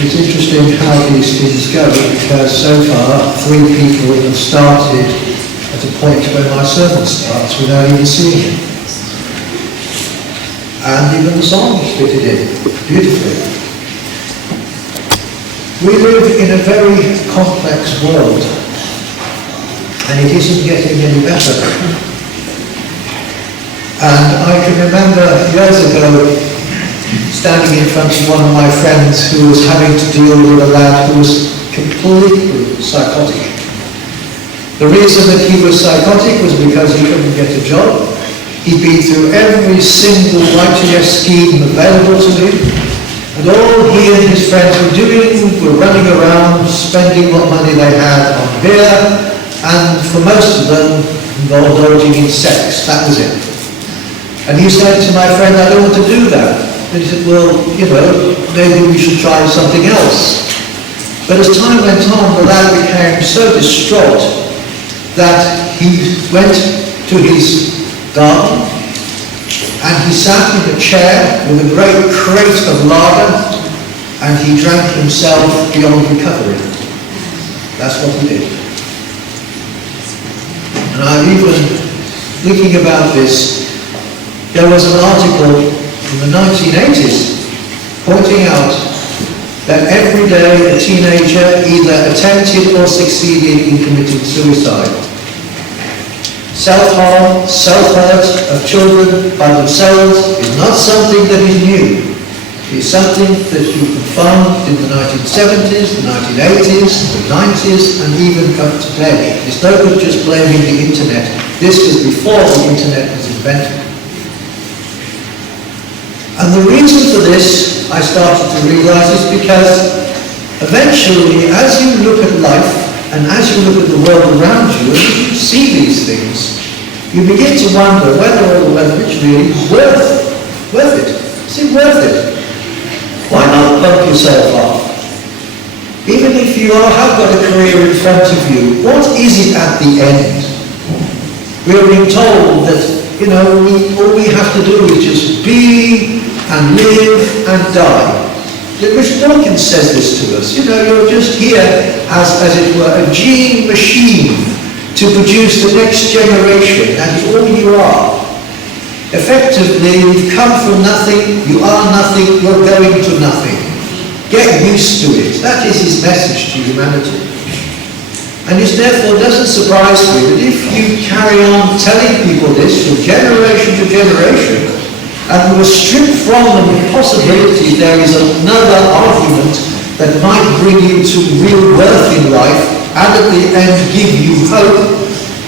It's interesting how these things go, because so far 3 people have started at a point where my sermon starts without even seeing it. And even the songs fitted in beautifully. We live in a very complex world, and it isn't getting any better. And I can remember years ago standing in front of one of my friends who was having to deal with a lad who was completely psychotic. The reason that he was psychotic was because he couldn't get a job. He'd been through every single YTS scheme available to him, and all he and his friends were doing were running around, spending what money they had on beer, and for most of them, indulging in sex. That was it. And he said to my friend, "I don't want to do that." And he said, "Well, maybe we should try something else." But as time went on, the lad became so distraught that he went to his garden and he sat in a chair with a great crate of lager and he drank himself beyond recovery. That's what he did. And I'm even thinking about this. There was an article in the 1980s pointing out that every day a teenager either attempted or succeeded in committing suicide. Self-harm, self-hurt of children by themselves is not something that is new. It's something that you can find in the 1970s, the 1980s, the 90s, and even up to today. It's no good just blaming the internet. This was before the internet was invented. And the reason for this, I started to realize, is because eventually, as you look at life and as you look at the world around you, and you see these things, you begin to wonder whether it's really worth it. Is it worth it? Why not bump yourself off? Even if you have got a career in front of you, what is it at the end? We're being told that, all we have to do is just be and live and die. Richard Dawkins says this to us. You're just here as it were, a gene machine to produce the next generation. That is all you are. Effectively, you've come from nothing, you are nothing, you're going to nothing. Get used to it. That is his message to humanity. And it therefore doesn't surprise me that if you carry on telling people this from generation to generation, and we were stripped from them the possibility there is another argument that might bring you to real worth in life, and at the end give you hope,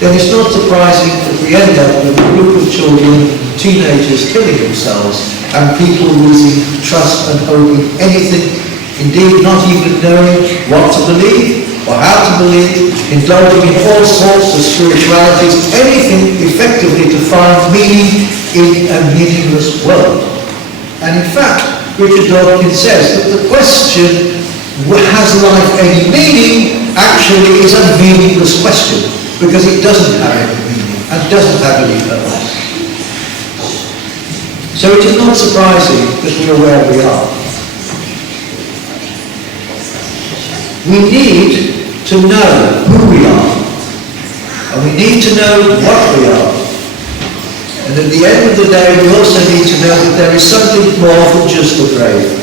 then it's not surprising that we end up with a group of children, teenagers killing themselves, and people losing trust and hope in anything, indeed not even knowing what to believe or how to believe, indulging in all sorts of spiritualities, anything effectively to find meaning in a meaningless world. And in fact, Richard Dawkins says that the question, has life any meaning, actually is a meaningless question, because it doesn't have any meaning and doesn't have any purpose. So it is not surprising that we are where we are. We need to know who we are, and we need to know what we are. And at the end of the day, we also need to know that there is something more than just the grave.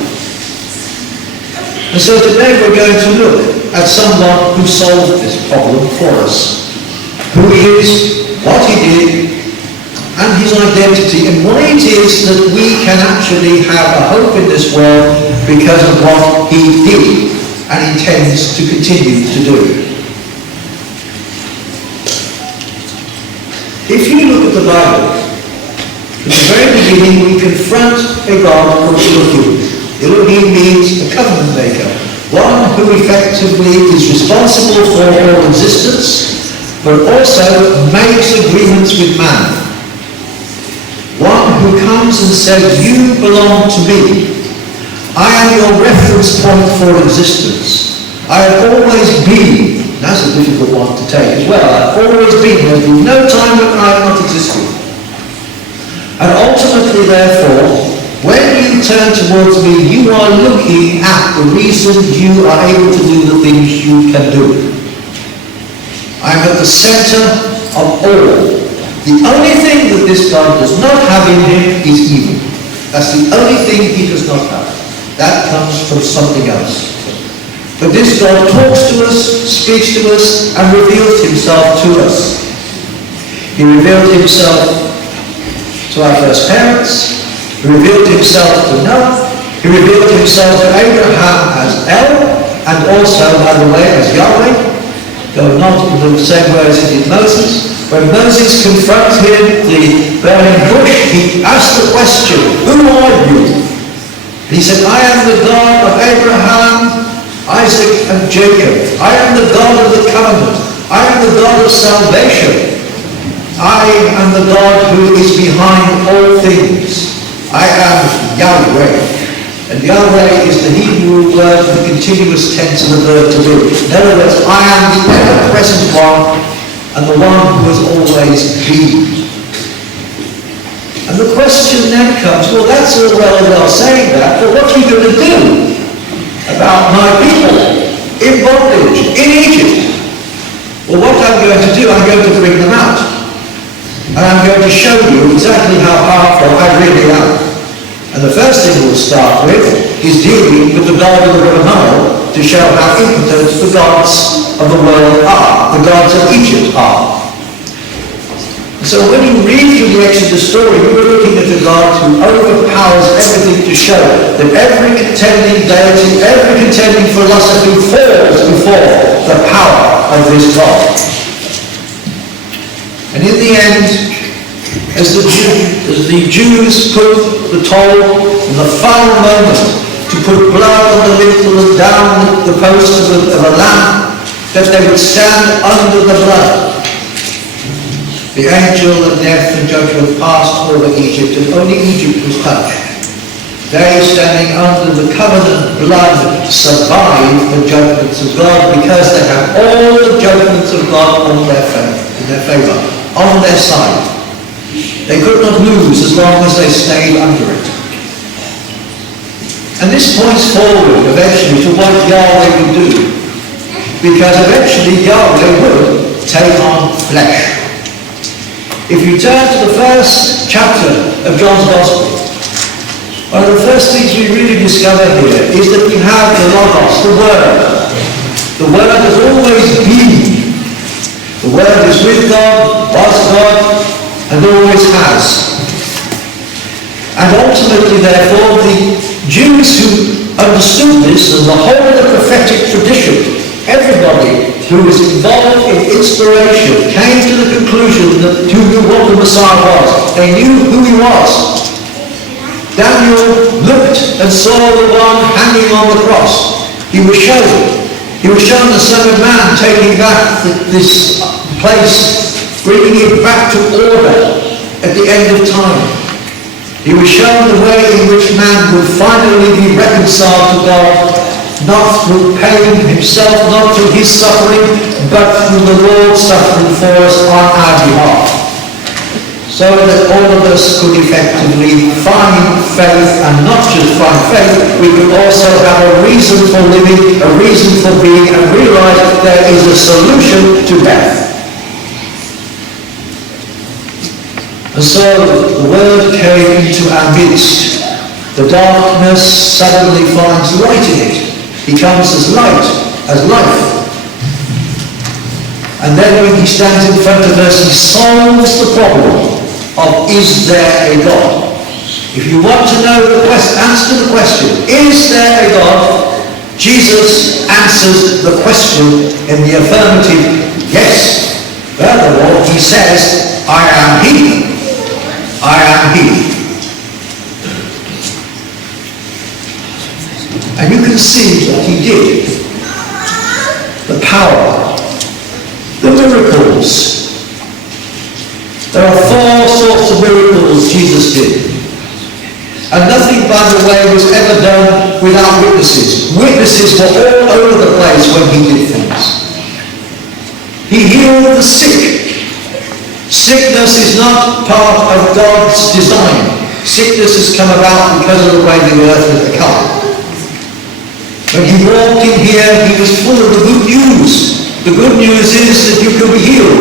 And so today we're going to look at someone who solved this problem for us. Who he is, what he did, and his identity, and why it is that we can actually have a hope in this world because of what he did and intends to continue to do. If you look at the Bible, at the very beginning we confront a God called Elohim. Elohim means a covenant maker, one who effectively is responsible for all existence, but also makes agreements with man. One who comes and says, "You belong to me. I am your reference point for existence. I have always been." That's a difficult one to take as well. I've always been. There's been no time when I have not existed. And ultimately, therefore, when you turn towards me, you are looking at the reason you are able to do the things you can do. I'm at the center of all. The only thing that this God does not have in him is evil. That's the only thing he does not have. That comes from something else. But this God talks to us, speaks to us, and reveals himself to us. He revealed himself to our first parents. He revealed himself to Noah. He revealed himself to Abraham as El, and also, by the way, as Yahweh, though not in the same way as he did Moses. When Moses confronted the burning bush, he asked the question, who are you? He said, I am the God of Abraham, Isaac and Jacob. I am the God of the covenant. I am the God of salvation. I am the God who is behind all things. I am Yahweh. And Yahweh is the Hebrew word for the continuous tense of the verb to be. In other words, I am the ever-present one and the one who has always been. And the question then comes, well, that's all well saying that, but what are you going to do about my people in bondage, in Egypt? Well, what I'm going to do, I'm going to bring them out. And I'm going to show you exactly how powerful I really am. And the first thing we'll start with is dealing with the God of the River Nile to show how impotent the gods of the world are, the gods of Egypt are. So when you read through the Exodus story, we're looking at a God who overpowers everything to show that every contending deity, every contending philosophy falls before the power of this God. And in the end, as the Jews put the toll in the final moment to put blood on the lintel and down the post of a lamp, that they would stand under the blood. The angel of death and judgment passed over Egypt, and only Egypt was touched. They, standing under the covenant blood, survived the judgments of God because they have all the judgments of God on their favor, on their side. They could not lose as long as they stayed under it. And this points forward eventually to what Yahweh would do, because eventually Yahweh would take on flesh. If you turn to the first chapter of John's Gospel, one of the first things we really discover here is that we have the Logos, the Word. The Word has always been. The Word is with God, was God, and always has. And ultimately, therefore, the Jews who understood this and the whole of the prophetic tradition, everybody who was involved in inspiration came to the conclusion that who knew what the Messiah was. They knew who he was. Daniel looked and saw the one hanging on the cross. He was shown the Son of Man taking back this place, bringing it back to order at the end of time. He was shown the way in which man would finally be reconciled to God, not through pain himself, not through his suffering, but through the Lord suffering for us on our behalf. So that all of us could effectively find faith, and not just find faith, we could also have a reason for living, a reason for being, and realize that there is a solution to death. And so the Word came into our midst. The darkness suddenly finds light in it. He comes as light, as life. And then when he stands in front of us, he solves the problem of, is there a God? If you want to know the answer to the question, is there a God? Jesus answers the question in the affirmative, yes. Furthermore, he says, I am he. I am he. And you can see what he did. The power, the miracles. There are 4 sorts of miracles Jesus did. And nothing, by the way, was ever done without witnesses. Witnesses were all over the place when he did things. He healed the sick. Sickness is not part of God's design. Sickness has come about because of the way the earth has become. When he walked in here, he was full of the good news. The good news is that you can be healed.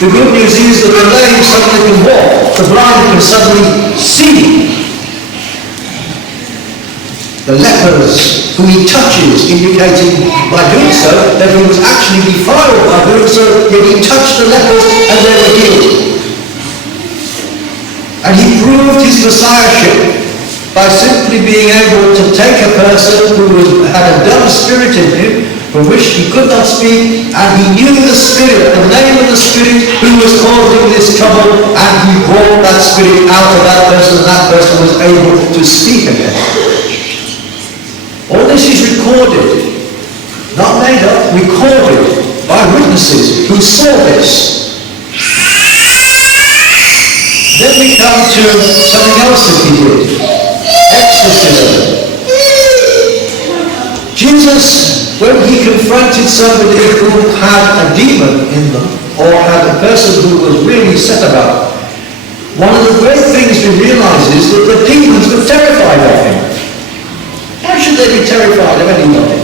The good news is that the lame suddenly can walk. The blind can suddenly see. The lepers who he touches, indicating by doing so that he was actually defiled by doing so, yet he touched the lepers and they were healed. And he proved his messiahship by simply being able to take a person who had a dumb spirit in him, from which he could not speak, and he knew the spirit, the name of the spirit who was causing this trouble, and he brought that spirit out of that person, and that person was able to speak again. All this is recorded, not made up, recorded by witnesses who saw this. Then we come to something else that he did. Exorcism. Jesus, when he confronted somebody who had a demon in them, or had a person who was really set about, one of the great things we realize is that the demons were terrified of him. Why should they be terrified of anybody?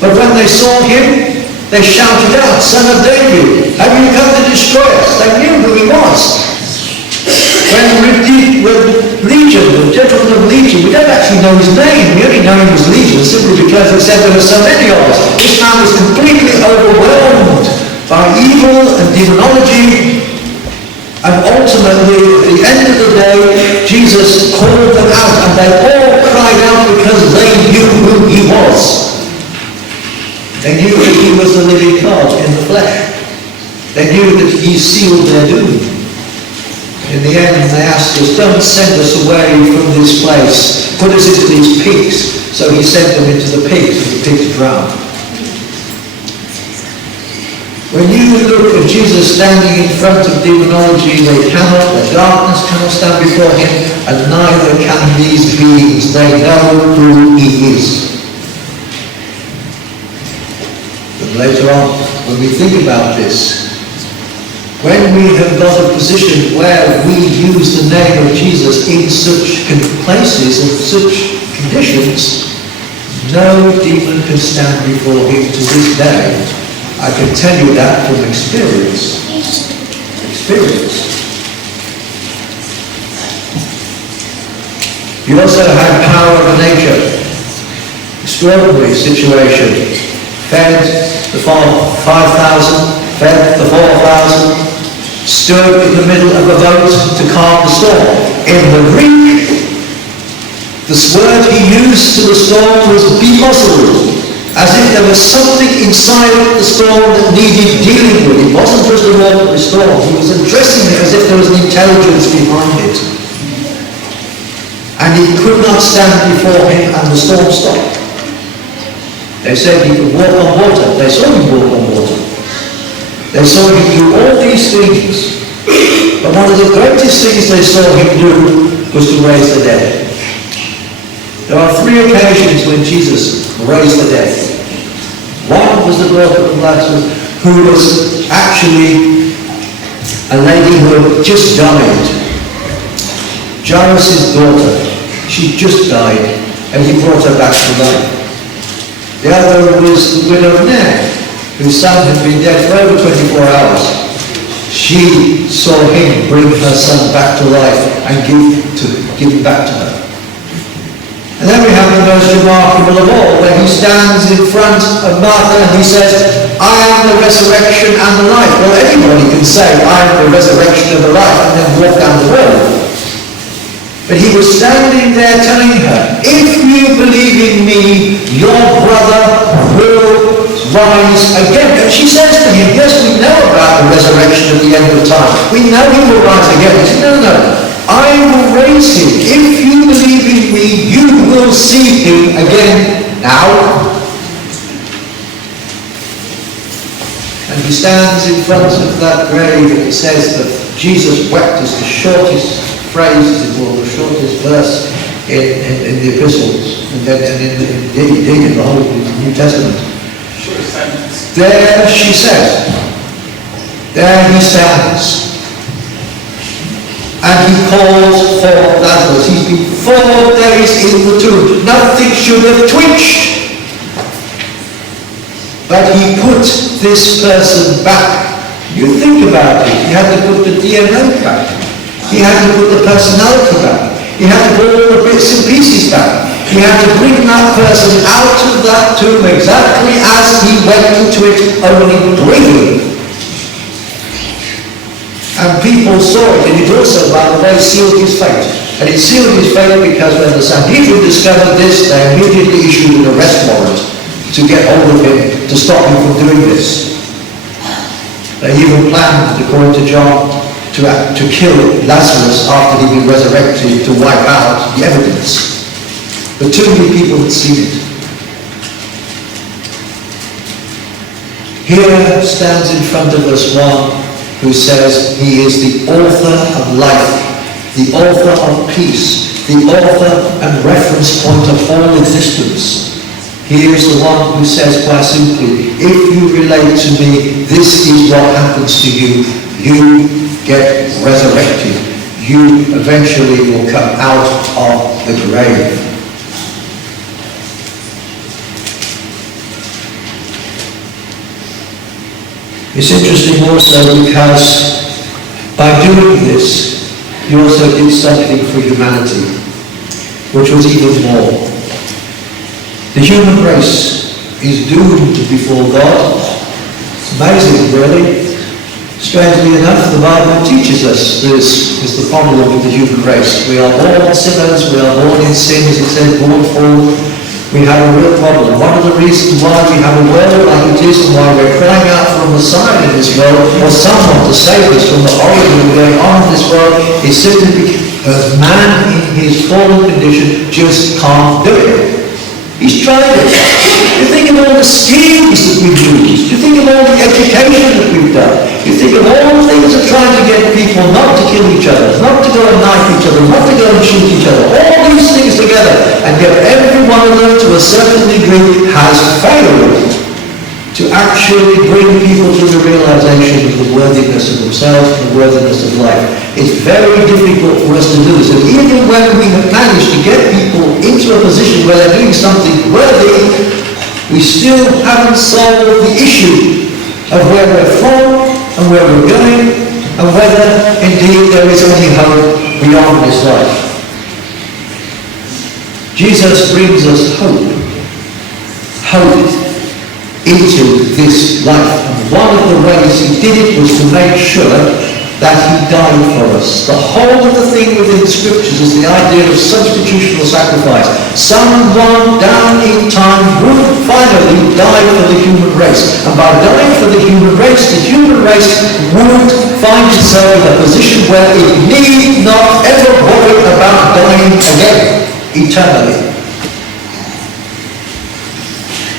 But when they saw him, they shouted out, "Son of David, have you come to destroy us?" They knew who he was. When Legion, the gentleman of Legion, we don't actually know his name. We only know him as Legion simply because it said there were so many of us. This man was completely overwhelmed by evil and demonology. And ultimately, at the end of the day, Jesus called them out, and they all cried out because they knew who he was. They knew that he was the living God in the flesh. They knew that he sealed their doom. In the end, they asked us, "Don't send us away from this place. Put us into these pigs." So he sent them into the pigs, and the pigs drowned. When you look at Jesus standing in front of demonology, the darkness cannot stand before him, and neither can these beings. They know who he is. But later on, when we think about this, when we have got a position where we use the name of Jesus in such places and such conditions, no demon can stand before him to this day. I can tell you that from experience. You also have power of nature. Extraordinary situation. Fed the 5,000, fed the 4,000, stood in the middle of a boat to calm the storm. In the Greek, the word he used to the storm was bimosol, as if there was something inside the storm that needed dealing with. It wasn't just an ordinary storm. He was addressing it as if there was an intelligence behind it. And he could not stand before him, and the storm stopped. They said he could walk on water. They saw him walk on water. They saw him do all these things. But one of the greatest things they saw him do was to raise the dead. There are 3 occasions when Jesus raised the dead. One was the daughter of Lazarus, who was actually a lady who had just died. Jairus' daughter. She just died, and he brought her back to life. The other was the widow of Nain, whose son had been dead for over 24 hours. She saw him bring her son back to life and give him back to her. And then we have the most remarkable of all, where he stands in front of Martha and he says, "I am the resurrection and the life." Well, anybody can say, "I am the resurrection and the life," and then walk down the road. But he was standing there telling her, "If you believe in me, your brother will rise again." And she says to him, "Yes, we know about the resurrection at the end of time. We know he will rise again." He said, "No. I will raise him. If you believe in me, you will see him again now." And he stands in front of that grave, and it says that Jesus wept is the shortest phrase, or the shortest verse in the epistles, and in the whole New Testament. There she says, there he stands. And he calls for Lazarus. He's been 4 days in the tomb. Nothing should have twitched. But he put this person back. You think about it. He had to put the DNA back. He had to put the personality back. He had to put all the bits and pieces back. He had to bring that person out of that tomb exactly as he went into it, only breathing. And people saw it, and it also, by the way, sealed his fate. And it sealed his fate because when the Sanhedrin discovered this, they immediately issued an arrest warrant to get hold of him, to stop him from doing this. They even planned, according to John, to kill Lazarus after he'd been resurrected, to wipe out the evidence. But too many people had seen it. Here stands in front of us one who says he is the author of life, the author of peace, the author and reference point of all existence. He is the one who says quite simply, if you relate to me, this is what happens to you. You get resurrected. You eventually will come out of the grave. It's interesting also because by doing this, you also did something for humanity, which was even more. The human race is doomed before God. It's amazing, really. Strangely enough, the Bible teaches us this is the problem with the human race. We are born sinners, we are born in sin, as it says, born fallen. We have a real problem. One of the reasons why we have a world like it is and why we're crying out for a Messiah in this world, or someone to save us from the horror going on in this world, is simply because man in his fallen condition just can't do it. He's tried it. You think of all the schemes that we've used. You think of all the education that we've done. You think of all the things of trying to get people not to kill each other, not to go and knife each other, not to go and shoot each other. All these things together. And yet every one of them, to a certain degree, has failed to actually bring people to the realization of the worthiness of themselves and the worthiness of life. It's very difficult for us to do this. And even when we have managed to get people into a position where they're doing something worthy, we still haven't solved the issue of where we're from and where we're going and whether indeed there is any hope beyond this life. Jesus brings us hope. Hope into this life. And one of the ways he did it was to make sure that he died for us. The whole of the thing within the scriptures is the idea of substitutional sacrifice. Someone down in time would finally die for the human race. And by dying for the human race would find itself in a position where it need not ever worry about dying again, eternally.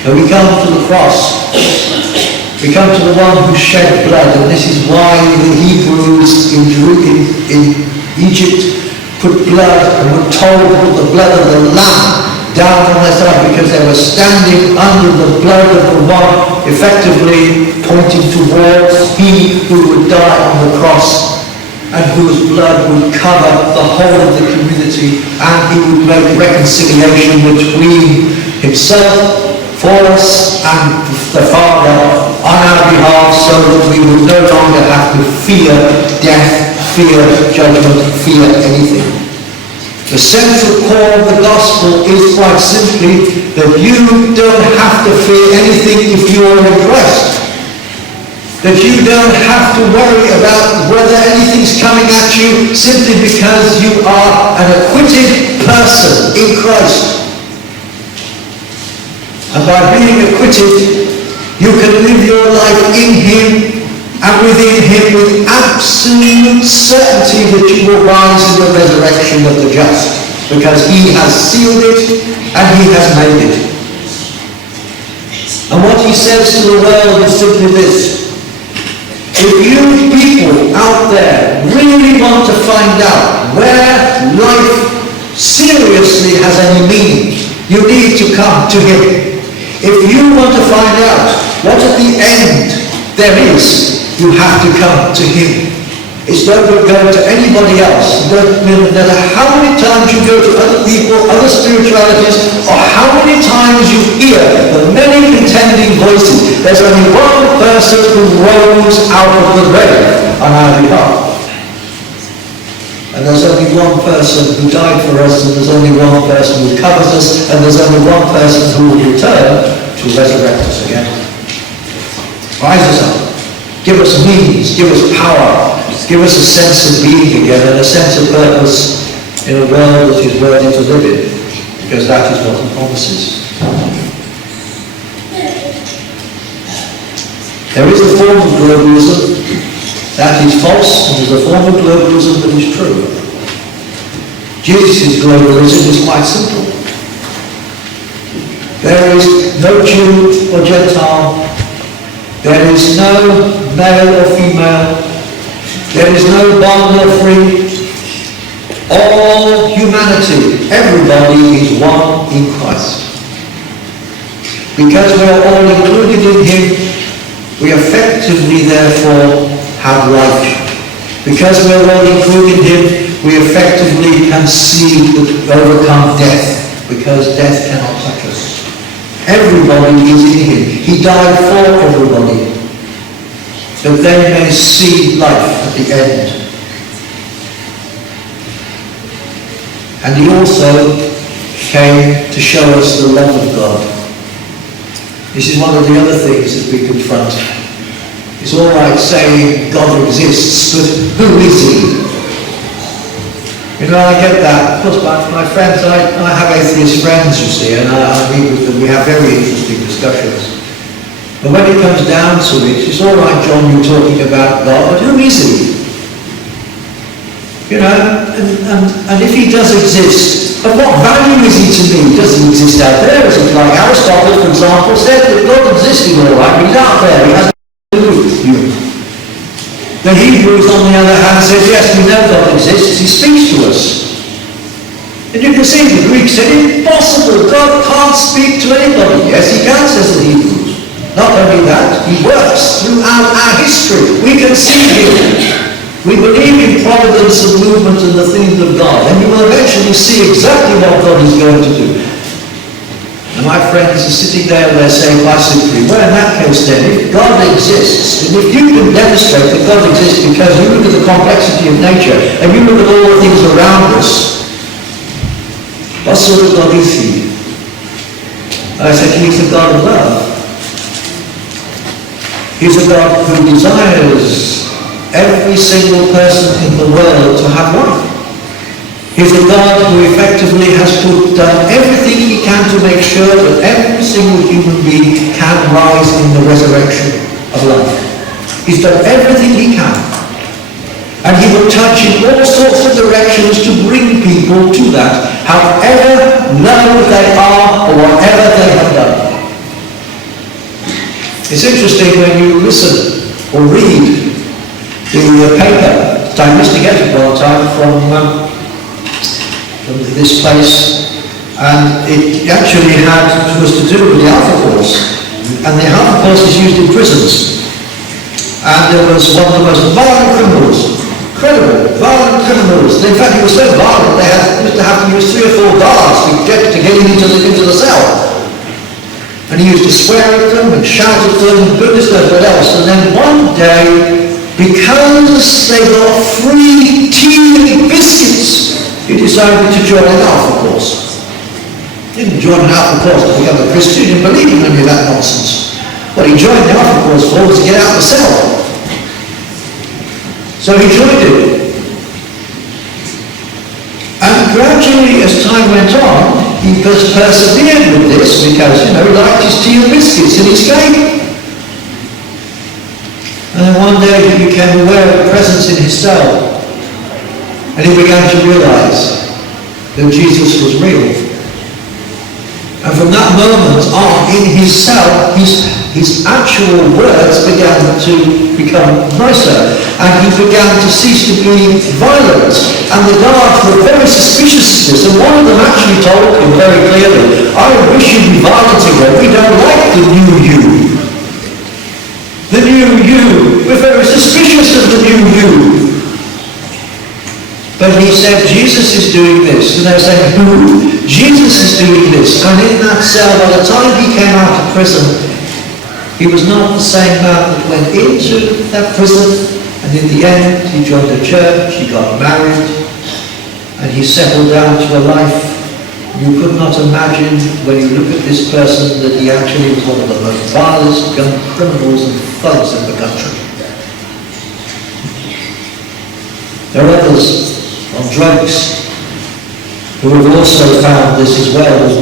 And we come to the cross. We come to the one who shed blood, and this is why the Hebrews in Egypt put blood and were told to put the blood of the lamb down on their side, because they were standing under the blood of the one effectively pointing towards he who would die on the cross and whose blood would cover the whole of the community, and he would make reconciliation between himself for us and the Father on our behalf, so that we would no longer have to fear death, fear judgment, fear anything. The central core of the gospel is quite simply that you don't have to fear anything if you are in Christ. That you don't have to worry about whether anything's coming at you simply because you are an acquitted person in Christ. And by being acquitted, you can live your life in him and within him with absolute certainty that you will rise in the resurrection of the just, because he has sealed it and he has made it. And what he says to the world is simply this: if you people out there really want to find out where life seriously has any meaning, you need to come to him. If you want to find out what at the end there is, you have to come to him. It's no good going to anybody else. No matter how many times you go to other people, other spiritualities, or how many times you hear the many contending voices, there's only one person who rose out of the grave on our behalf. And there's only one person who died for us, and there's only one person who covers us, and there's only one person who will return to resurrect us again. Rise us up. Give us means. Give us power. Give us a sense of being again and a sense of purpose in a world that is worthy to live in, because that is what he promises. There is a form of globalism that is false, and there's a form of globalism that is true. Jesus' globalism is quite simple. There is no Jew or Gentile. There is no male or female. There is no bond or free. All humanity, everybody is one in Christ. Because we are all included in him, we effectively therefore have life. Because we are all included in him, we effectively can overcome death. Because death cannot touch us. Everybody is in him. He died for everybody, that they may see life at the end. And he also came to show us the love of God. This is one of the other things that we confront. It's all right saying God exists, but who is he? You know, I get that. Of course, my friends, I have atheist friends, you see, and I meet with them. We have very interesting discussions. But when it comes down to it, it's all right, John, you're talking about God, but who is he? You know, and if he does exist, of what value is he to me? Does he exist out there? Is it like Aristotle, for example, said that God existing all right, but he's out there, he has nothing to do with you. The Hebrews, on the other hand, said, yes, we know God exists, he speaks to us. And you can see the Greeks said, impossible, God can't speak to anybody. Yes, he can, says the Hebrews. Not only that, he works throughout our history. We can see him. We believe in providence and movement and the things of God, and you will eventually see exactly what God is going to do. And my friends are sitting there and they're saying quite simply, well, in that case then, if God exists, and if you can demonstrate that God exists because you look at the complexity of nature, and you look at all the things around us, what sort of God is he? I said, he's a God of love. He's a God who desires every single person in the world to have life. He's a God who effectively has done everything he can to make sure that every single human being can rise in the resurrection of life. He's done everything he can. And he will touch in all sorts of directions to bring people to that, however low they are or whatever they have done. It's interesting when you listen or read the paper that I used to get at one time from this place, and it actually was to do with the Alpha Course, and the Alpha Course is used in prisons, and there was one of the most violent criminals, incredible, violent criminals. In fact, he was so violent they used to have to use 3 or 4 guards to get him into the cell. And he used to swear at them and shout at them and goodness knows what else. And then one day, because they got free tea and biscuits, he decided to join an Alpha Course. He didn't join an Alpha Course to become a Christian. He didn't believe in any of that nonsense. What he joined the Alpha Course for was to get out of the cell. So he joined it. And gradually, as time went on, he persevered with this because, he liked his tea and biscuits and his cake. And then one day he became aware of a presence in his cell. And he began to realize that Jesus was real. And from that moment on, in his cell, his actual words began to become nicer. And he began to cease to be violent. And the guards were very suspicious of this. And one of them actually told him very clearly, I wish you'd be violent again. We don't like the new you. The new you. We're very suspicious of the new you. But he said, Jesus is doing this. And they were saying, who? Jesus is doing this. And in that cell, by the time he came out of prison, he was not the same man that went into that prison. And in the end, he joined a church, he got married, and he settled down to a life. You could not imagine, when you look at this person, that he actually was one of the most vilest young criminals and thugs in the country. There are others on drugs who have also found this as well. There's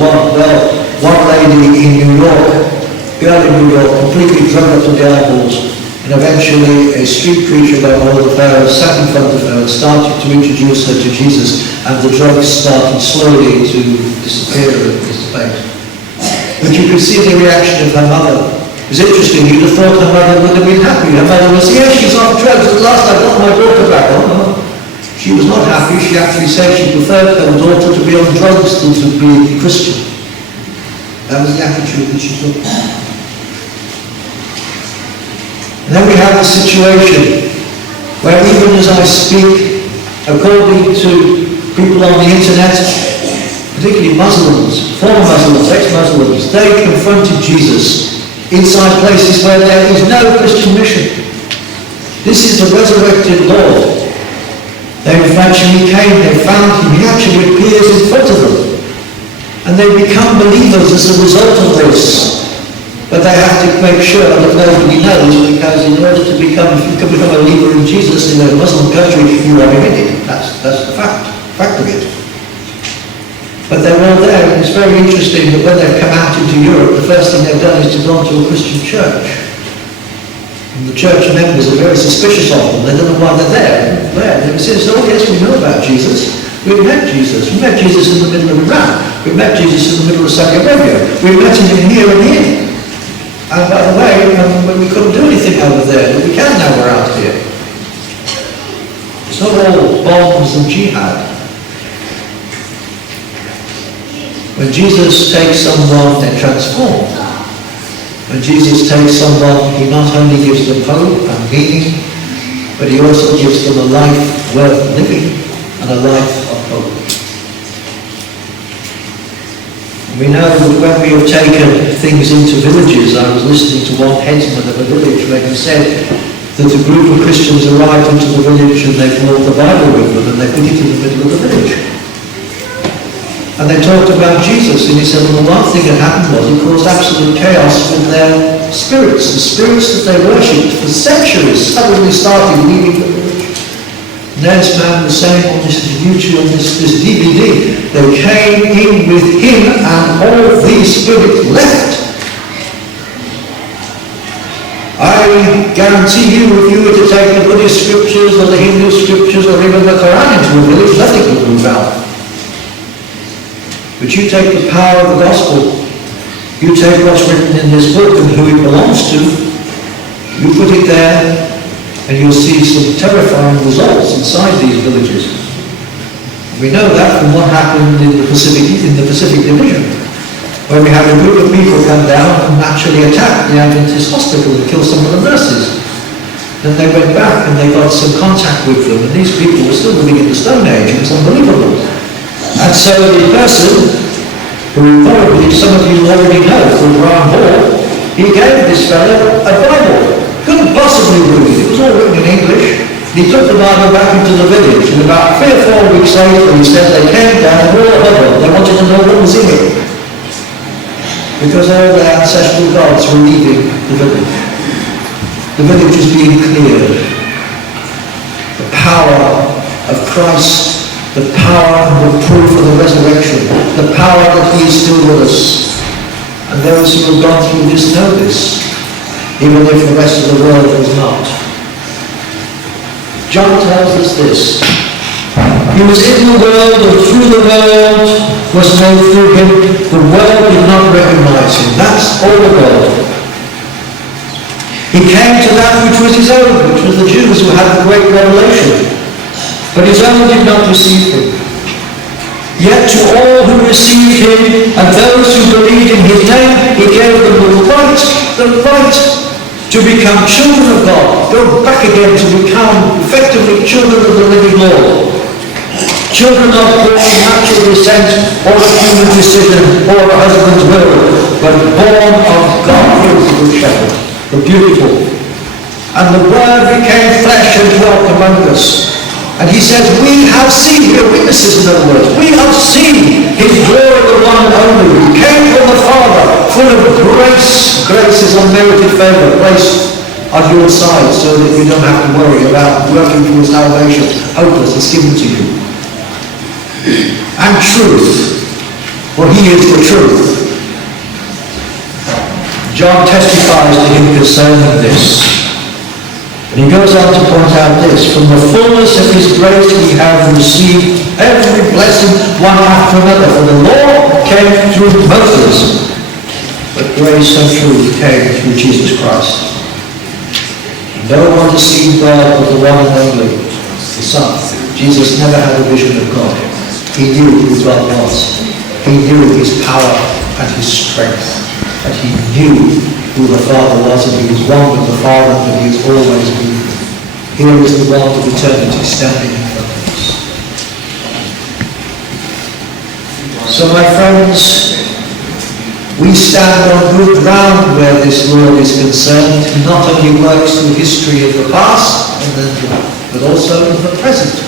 one lady in New York, girl in New York, completely drugged up to the eyeballs, and eventually a street preacher got hold of her, sat in front of her and started to introduce her to Jesus, and the drugs started slowly to disappear and dissipate. But you could see the reaction of her mother. It was interesting, you'd have thought her mother would have been happy. Her mother was, yes, she's off drugs, at last I got my daughter back. Oh, no. She was not happy. She actually said she preferred her daughter to be on drugs than to be Christian. That was the attitude that she took. And then we have the situation where even as I speak, according to people on the internet, particularly Muslims, former Muslims, ex-Muslims, they confronted Jesus inside places where there is no Christian mission. This is the resurrected Lord. They actually came, they found him, he actually appears in front of them. And they become believers as a result of this. But they have to make sure that nobody knows, because in order to become, if you can become a believer in Jesus in a Muslim country, you are committed. That's the fact of it. But they're all there, and it's very interesting that when they've come out into Europe, the first thing they've done is to go to a Christian church. And the church members are very suspicious of them. They don't know why they're there. They say, oh yes, we know about Jesus. We've met Jesus. We met Jesus in the middle of Iran. We met Jesus in the middle of Saudi Arabia. We met him here and here. And by the way, we couldn't do anything over there, but we can now, we're out here. It's not all bombs and jihad. When Jesus takes someone, they're transformed. When Jesus takes someone, he not only gives them hope and meaning, but he also gives them a life worth living and a life of hope. We know that when we have taken things into villages, I was listening to one headsman of a village where he said that a group of Christians arrived into the village and they brought the Bible with them and they put it in the middle of the village. And they talked about Jesus, and he said, well, the one thing that happened was it caused absolute chaos with their spirits. The spirits that they worshipped for centuries suddenly started leaving the village. And this man was saying on this YouTube, on this DVD, they came in with him and all these spirits left. I guarantee you, if you were to take the Buddhist scriptures or the Hindu scriptures or even the Quran into a village, nothing would move out. But you take the power of the gospel, you take what's written in this book and who it belongs to, you put it there, and you'll see some terrifying results inside these villages. We know that from what happened in the Pacific Division, where we had a group of people come down and actually attack the Adventist hospital and kill some of the nurses. Then they went back and they got some contact with them, and these people were still living in the Stone Age. It was unbelievable. And so the person, who probably some of you already know from Ron Hall, he gave this fellow a Bible. Couldn't possibly read it. It was all written in English. He took the Bible back into the village, and about 3 or 4 weeks later, he said they came down and all huddled. They wanted to know what was in it, because all their ancestral gods were leaving the village. The village was being cleared. The power of Christ, the power and the proof of the resurrection, the power that he is still with us. And those who have gone through this know this, even if the rest of the world does not. John tells us this: he was in the world, and through the world was made through him. The world did not recognize him. That's all the world. He came to that which was his own, which was the Jews who had the great revelation. But his own did not receive him. Yet to all who received him and those who believed in his name, he gave them the right to become children of God. Go back again to become effectively children of the living Lord. Children not born of natural descent or of human decision or of a husband's will, but born of God. Here is the good shepherd, the beautiful. And the Word became flesh and dwelt among us. And he says, we have seen, we are witnesses in other words, we have seen his glory, the one and only, who came from the Father, full of grace. Grace is unmerited favour placed on your side so that you don't have to worry about working for salvation. Hopeless, it's given to you. And truth, for he is the truth. John testifies to him concerning this. And he goes on to point out this, from the fullness of his grace we have received every blessing one after another. For the law came through Moses, but grace and truth came through Jesus Christ. No one deceived God but the one and only, the Son. Jesus never had a vision of God. He knew who God was. He knew his power and his strength. And he knew who the Father was, and he was one with the Father, but he has always been. Here is the world of eternity standing in front of us. So my friends, we stand on good ground where this Lord is concerned. He not only works through history of the past, but also in the present.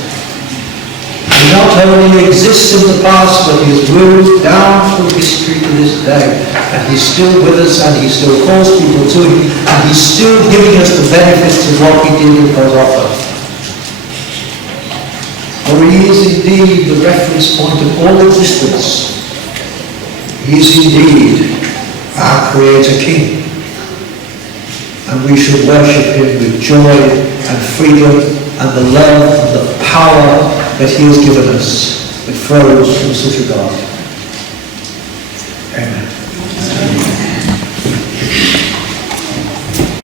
He not only exists in the past, but he has moved down through history to this day. And he's still with us, and he still calls people to him, and he's still giving us the benefits of what he did in his offer. For he is indeed the reference point of all existence. He is indeed our Creator King. And we should worship him with joy and freedom and the love and the power that he has given us, that flows from such a God. Amen.